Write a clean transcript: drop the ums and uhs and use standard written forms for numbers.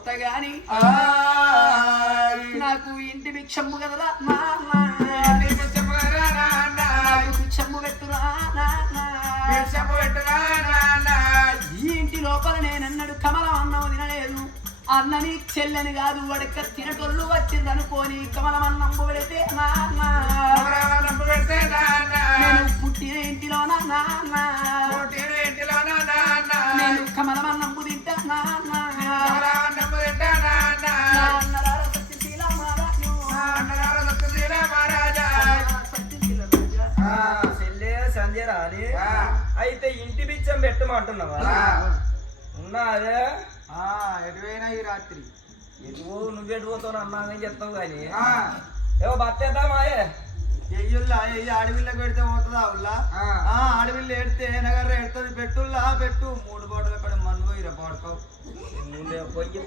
పోతా గాని నాకు ఇంటి భిక్షమ్ము కదరా భిక్షమ్ము పెట్టురా ఈ ఇంటి లోపల నేనన్నాడు కమలం అన్నం తినలేదు అన్నని చెల్లని కాదు వడక తినటోళ్ళు వచ్చిందనుకోని కమలం అన్నం పెడితే నేను పుట్టిన ఇంటిలోనా నేను కమలం అన్నం తింటా సంధ్య రాని అయితే ఇంటి బిచ్చం పెట్టమంటున్నావా ఉన్నా అదే ఎటువైనా ఈ రాత్రి ఎటువో నువ్వెటుపోతావు అన్నానని చెప్తావు కానీ ఏవో బత్తేద్దా మాయే ఎయ్యుల్లా ఎయ్యి అడవిళ్ళకి పెడితే పోతుందా ఉల్లా అడవిళ్ళు ఎడితే నగర ఎడుతుంది పెట్టుల్లా పెట్టు 3 బాటలు అక్కడ మన్ను పోయిరా పాడుకోవు పొయ్యి